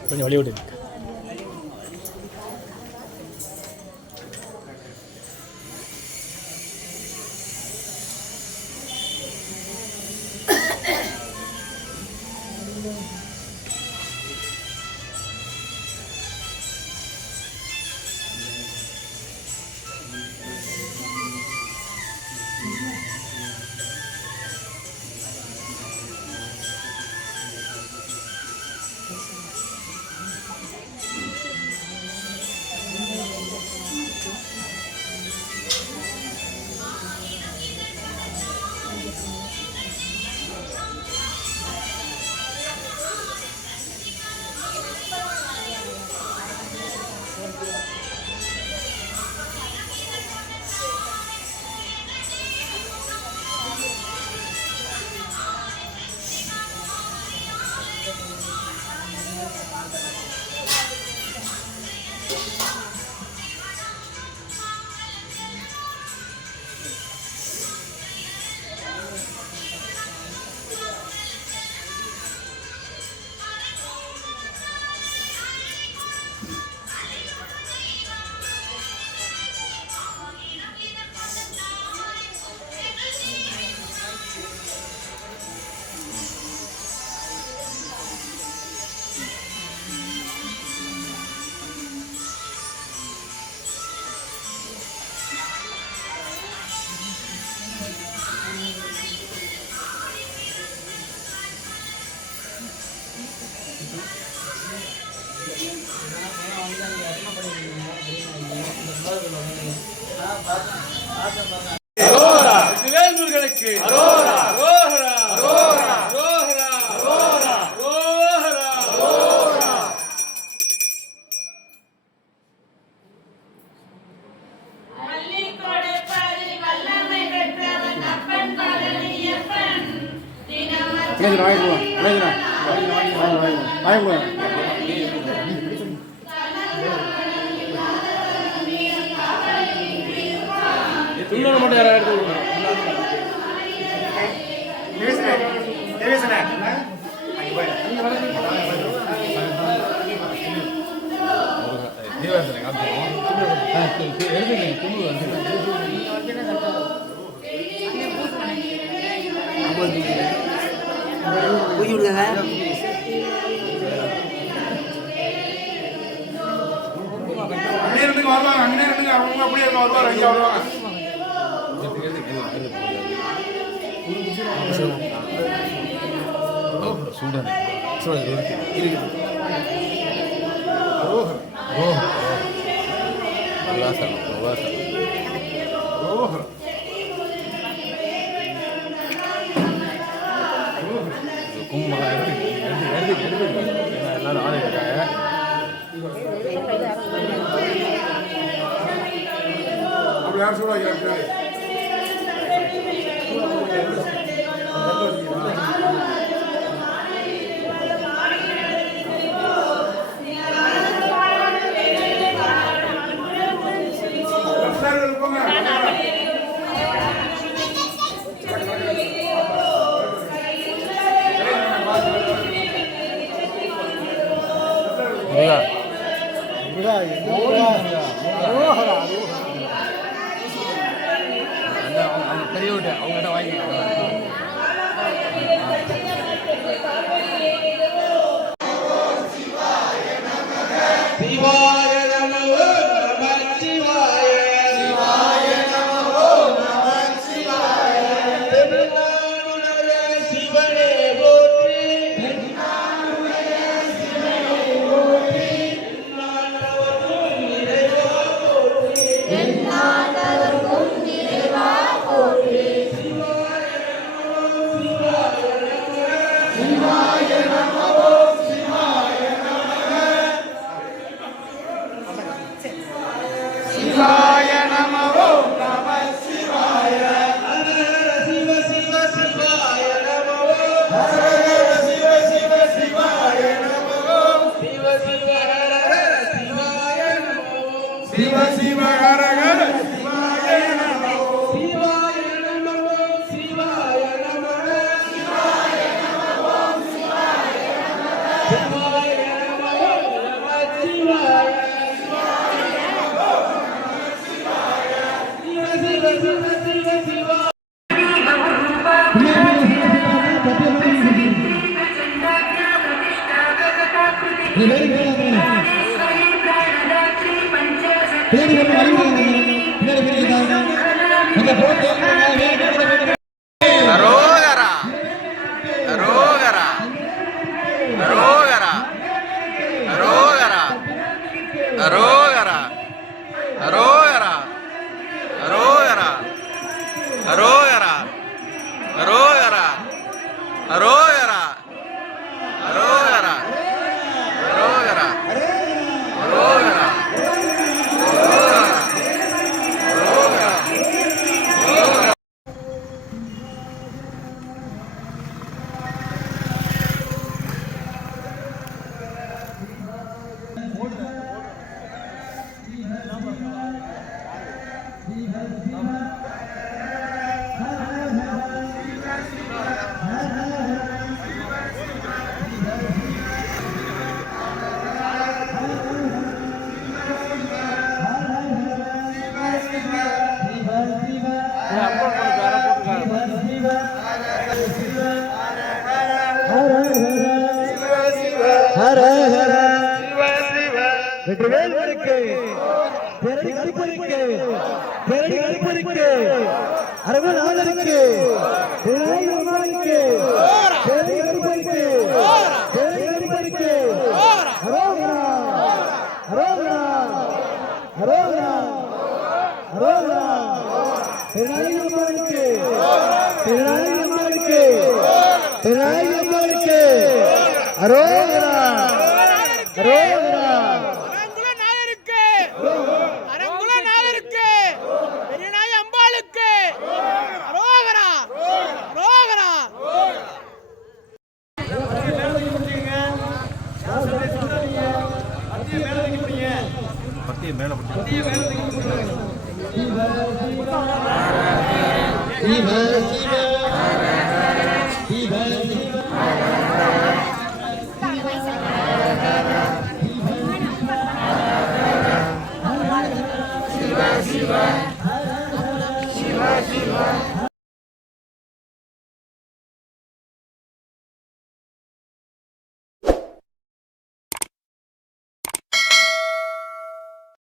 கொஞ்சம் வழி விடு. சிவேந்தர்களுக்கு இன்னொன்று மட்டும் யாராவது எடுத்து அங்கே அவங்க அப்படியே வருவார் ஐயா வருவாங்க சூடான கும்பலாம் எடுத்து எல்லாரும் ஆளு இருக்காங்க அப்படி யாரும் சூடாக பெரிய விட்டு அவங்ககிட்ட வாங்கிக்கலாம் சிவ சிவ ஹர ஹர சிவாய நமோ சிவாய நமோ சிவாய அரோகரா அரோகரா அரோகரா அரோகரா அரோகரா அரோகரா அரோகரா அரோகரா அரோகரா அரோகரா அரோகரா அரோகரா அரோகரா ஹர ஹர வெற்றிவேல் முருகனுக்கு பேரடி கருப்பருக்கு பேரடி கருப்பருக்கு அரங்கநாதருக்கு பேரடி அம்மாளுக்கு பேரடி கருப்பருக்கு பேரடி கருப்பருக்கு அரோகரா அரோகரா அரோகரா அரோகரா பேரடி அம்மாளுக்கு பேரடி அம்மாளுக்கு பேரடி அம்மாளுக்கு அரோகரா அரோகரா அரங்குலநாதருக்கு பெரியநாய் அம்பாளுக்கு அரோகரா அரோகரா பத்திய மேல சிவ சிவ